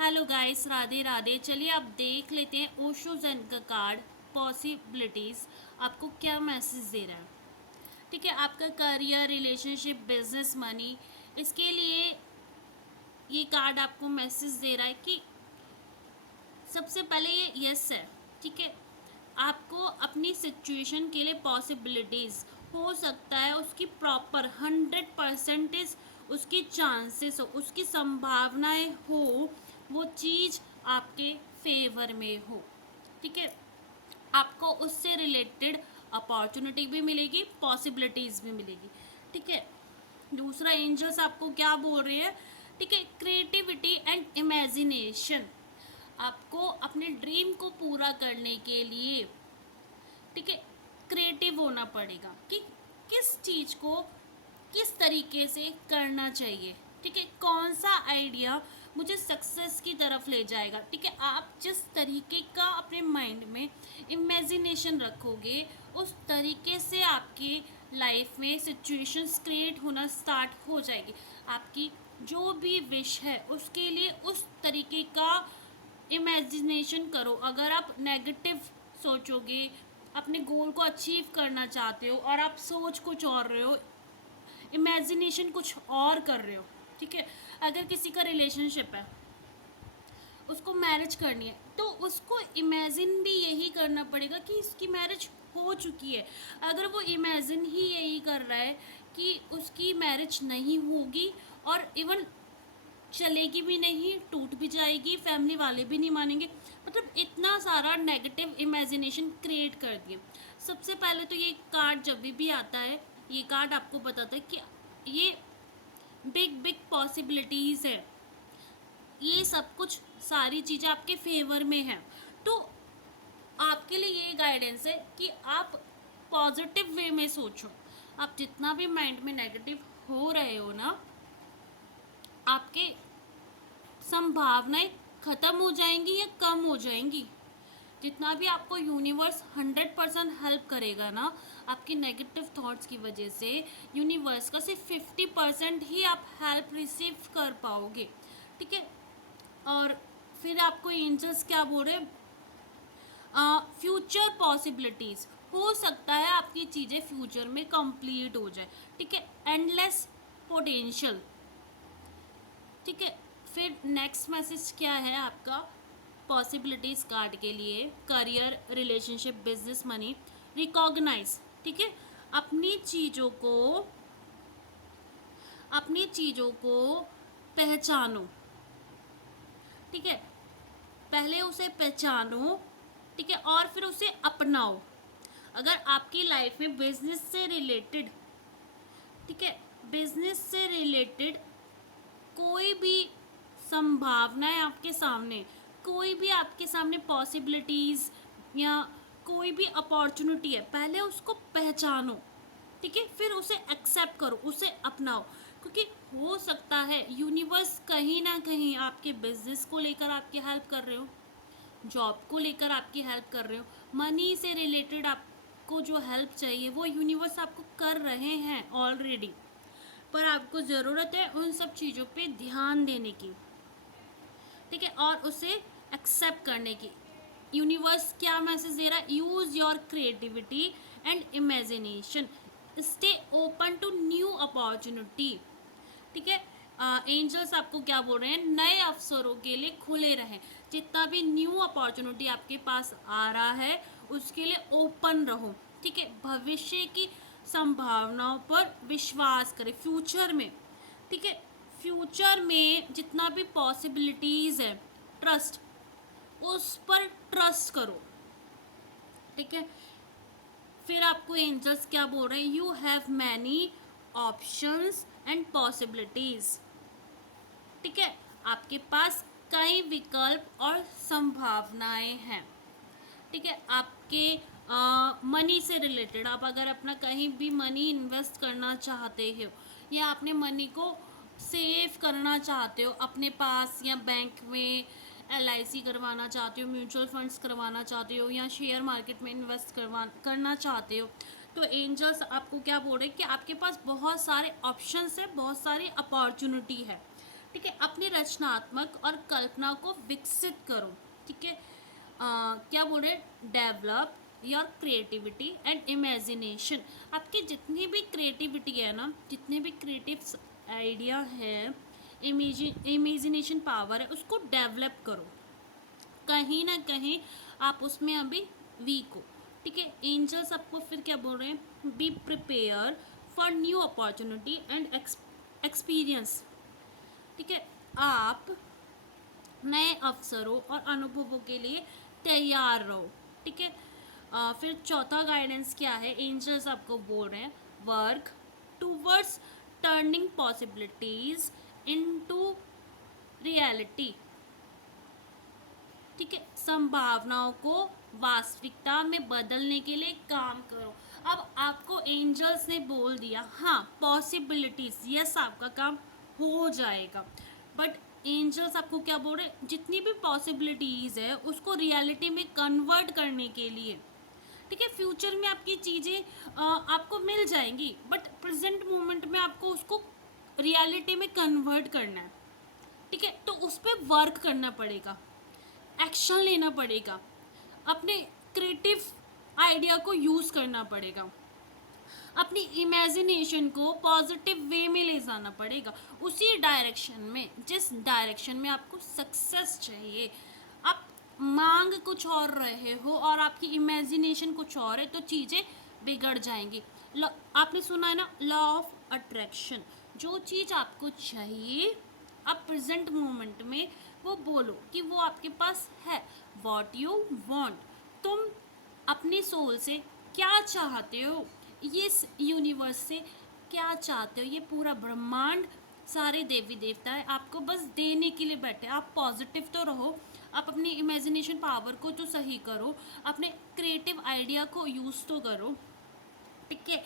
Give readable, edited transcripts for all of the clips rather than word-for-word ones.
Hello guys, Radhe Radhe. चलिए आप देख लेते हैं ओशो ज़ेन का कार्ड पॉसिबिलिटीज़ आपको क्या मैसेज दे रहा है। ठीक है, आपका करियर, रिलेशनशिप, बिजनेस, मनी, इसके लिए ये कार्ड आपको मैसेज दे रहा है कि सबसे पहले ये यस है। ठीक है, आपको अपनी सिचुएशन के लिए पॉसिबिलिटीज़ हो सकता है उसकी प्रॉपर 100% उसकी चांसेस हो, उसकी संभावनाएं हो, वो चीज़ आपके फेवर में हो। ठीक है, आपको उससे रिलेटेड अपॉर्चुनिटी भी मिलेगी, पॉसिबिलिटीज़ भी मिलेगी। ठीक है, दूसरा एंजल्स आपको क्या बोल रहे हैं। ठीक है, क्रिएटिविटी एंड इमेजिनेशन, आपको अपने ड्रीम को पूरा करने के लिए, ठीक है, क्रिएटिव होना पड़ेगा कि किस चीज़ को किस तरीके से करना चाहिए। ठीक है, कौन सा आइडिया मुझे सक्सेस की तरफ ले जाएगा। ठीक है, आप जिस तरीके का अपने माइंड में इमेजिनेशन रखोगे, उस तरीके से आपकी लाइफ में सिचुएशंस क्रिएट होना स्टार्ट हो जाएगी। आपकी जो भी विश है उसके लिए उस तरीके का इमेजिनेशन करो। अगर आप नेगेटिव सोचोगे, अपने गोल को अचीव करना चाहते हो और आप सोच कुछ और रहे हो, इमेजिनेशन कुछ और कर रहे हो। ठीक है, अगर किसी का रिलेशनशिप है, उसको मैरिज करनी है, तो उसको इमेजिन भी यही करना पड़ेगा कि इसकी मैरिज हो चुकी है। अगर वो इमेजिन ही यही कर रहा है कि उसकी मैरिज नहीं होगी और इवन चलेगी भी नहीं, टूट भी जाएगी, फैमिली वाले भी नहीं मानेंगे, मतलब इतना सारा नेगेटिव इमेजिनेशन क्रिएट कर दिए। सबसे पहले तो ये कार्ड जब भी आता है, ये कार्ड आपको बताता है कि ये बिग बिग पॉसिबिलिटीज़ है, ये सब कुछ सारी चीज़ें आपके फेवर में हैं। तो आपके लिए ये गाइडेंस है कि आप पॉजिटिव वे में सोचो। आप जितना भी माइंड में नेगेटिव हो रहे हो ना, आपके संभावनाएं ख़त्म हो जाएंगी या कम हो जाएंगी। जितना भी आपको यूनिवर्स 100% हेल्प करेगा ना, आपकी नेगेटिव थॉट्स की वजह से यूनिवर्स का सिर्फ 50% ही आप हेल्प रिसीव कर पाओगे। ठीक है, और फिर आपको एंजल्स क्या बोल रहे हैं, फ्यूचर पॉसिबिलिटीज़, हो सकता है आपकी चीज़ें फ्यूचर में कंप्लीट हो जाए। ठीक है, एंडलेस पोटेंशियल। ठीक है, फिर नेक्स्ट मैसेज क्या है आपका पॉसिबिलिटीज़ कार्ड के लिए, career, relationship, business, money, recognise. ठीक है, अपनी चीज़ों को अपनी चीज़ों को पहचानो। ठीक है, पहले उसे पहचानो। ठीक है, और फिर उसे अपनाओ। अगर आपकी लाइफ में बिजनेस से रिलेटेड, ठीक है, बिजनेस से रिलेटेड कोई भी संभावना है आपके सामने, कोई भी आपके सामने पॉसिबिलिटीज़ या कोई भी अपॉर्चुनिटी है, पहले उसको पहचानो। ठीक है, फिर उसे एक्सेप्ट करो, उसे अपनाओ। क्योंकि हो सकता है यूनिवर्स कहीं ना कहीं आपके बिजनेस को लेकर आपकी हेल्प कर रहे हो, जॉब को लेकर आपकी हेल्प कर रहे हो, मनी से रिलेटेड आपको जो हेल्प चाहिए वो यूनिवर्स आपको कर रहे हैं ऑलरेडी। पर आपको ज़रूरत है उन सब चीज़ों पे ध्यान देने की। ठीक है, और उसे एक्सेप्ट करने की। यूनिवर्स क्या मैसेज दे रहा है, use your creativity and imagination, stay open to new opportunity. ठीक है, एंजल्स आपको क्या बोल रहे हैं, नए अवसरों के लिए खुले रहें। जितना भी न्यू अपॉर्चुनिटी आपके पास आ रहा है उसके लिए ओपन रहो। ठीक है, भविष्य की संभावनाओं पर विश्वास करें फ्यूचर में। ठीक है, फ्यूचर में जितना भी पॉसिबिलिटीज़ है, ट्रस्ट, उस पर ट्रस्ट करो। ठीक है, फिर आपको एंजल्स क्या बोल रहे हैं, you have many options and possibilities. ठीक है, आपके पास कई विकल्प और संभावनाएं हैं। ठीक है, आपके मनी से रिलेटेड, आप अगर अपना कहीं भी मनी इन्वेस्ट करना चाहते हो या अपने मनी को सेव करना चाहते हो अपने पास, या बैंक में LIC करवाना चाहते हो, म्यूचुअल फंड्स करवाना चाहते हो, या शेयर मार्केट में इन्वेस्ट करना चाहते हो, तो एंजल्स आपको क्या बोल रहे हैं कि आपके पास बहुत सारे ऑप्शंस है, बहुत सारी अपॉर्चुनिटी है। ठीक है, अपनी रचनात्मक और कल्पना को विकसित करो। ठीक है, क्या बोल रहे हैं, develop your creativity and imagination. आपकी जितनी भी क्रिएटिविटी है ना, जितने भी क्रिएटिव आइडिया है, इमेजिनेशन पावर है, उसको डेवलप करो। कहीं ना कहीं आप उसमें अभी वीक हो। ठीक है, एंजल्स आपको फिर क्या बोल रहे हैं, be prepare for new opportunity and experience. ठीक है, आप नए अवसरों और अनुभवों के लिए तैयार रहो। ठीक है, फिर चौथा गाइडेंस क्या है, एंजल्स आपको बोल रहे हैं, work towards turning possibilities into reality. ठीक है, संभावनाओं को वास्तविकता में बदलने के लिए काम करो। अब आपको एंजल्स ने बोल दिया, हाँ पॉसिबिलिटीज, यस आपका काम हो जाएगा, बट एंजल्स आपको क्या बोल रहे हैं, जितनी भी पॉसिबिलिटीज है उसको रियलिटी में कन्वर्ट करने के लिए। ठीक है, फ्यूचर में आपकी चीज़ें आपको मिल जाएंगी, बट प्रेजेंट मोमेंट में आपको उसको रियलिटी में कन्वर्ट करना है। ठीक है, तो उस पर वर्क करना पड़ेगा, एक्शन लेना पड़ेगा, अपने क्रिएटिव आइडिया को यूज़ करना पड़ेगा, अपनी इमेजिनेशन को पॉजिटिव वे में ले जाना पड़ेगा, उसी डायरेक्शन में जिस डायरेक्शन में आपको सक्सेस चाहिए। आप मांग कुछ और रहे हो और आपकी इमेजिनेशन कुछ और है, तो चीज़ें बिगड़ जाएंगी। आपने सुना है ना, लॉ ऑफ अट्रैक्शन। जो चीज़ आपको चाहिए आप प्रेजेंट मोमेंट में वो बोलो कि वो आपके पास है। वॉट यू वॉन्ट, तुम अपनी सोल से क्या चाहते हो, ये इस यूनिवर्स से क्या चाहते हो, ये पूरा ब्रह्मांड, सारे देवी देवता है आपको बस देने के लिए बैठे। आप पॉजिटिव तो रहो, आप अपनी इमेजिनेशन पावर को तो सही करो, अपने क्रिएटिव आइडिया को यूज़ तो करो। ठीक है,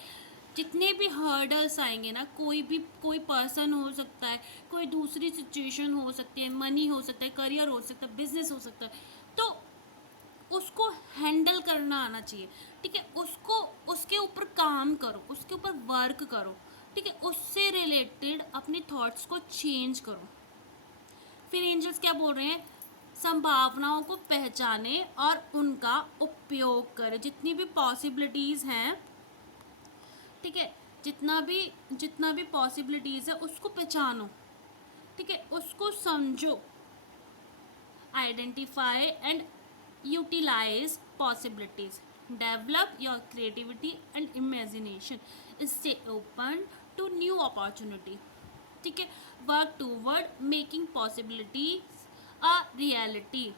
जितने भी हर्डल्स आएंगे ना, कोई पर्सन हो सकता है, कोई दूसरी सिचुएशन हो सकती है, मनी हो सकता है, करियर हो सकता है, बिजनेस हो सकता है, तो उसको हैंडल करना आना चाहिए। ठीक है, उसको उसके ऊपर काम करो, उसके ऊपर वर्क करो। ठीक है, उससे रिलेटेड अपने थॉट्स को चेंज करो। फिर एंजल्स क्या बोल रहे हैं, संभावनाओं को पहचाने और उनका उपयोग करें। जितनी भी पॉसिबिलिटीज़ हैं, ठीक है, जितना भी पॉसिबिलिटीज़ है उसको पहचानो। ठीक है, उसको समझो, identify and utilise possibilities, develop your creativity and imagination, stay open to new opportunity. ठीक है, work toward making possibilities a reality.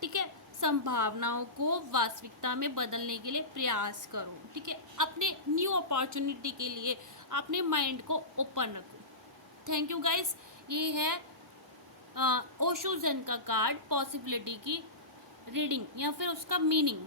ठीक है, संभावनाओं को वास्तविकता में बदलने के लिए प्रयास करो। ठीक है, अपने न्यू अपॉर्चुनिटी के लिए अपने माइंड को ओपन रखो। Thank you guys. ये है ओशो जेन का कार्ड पॉसिबिलिटी की रीडिंग या फिर उसका मीनिंग।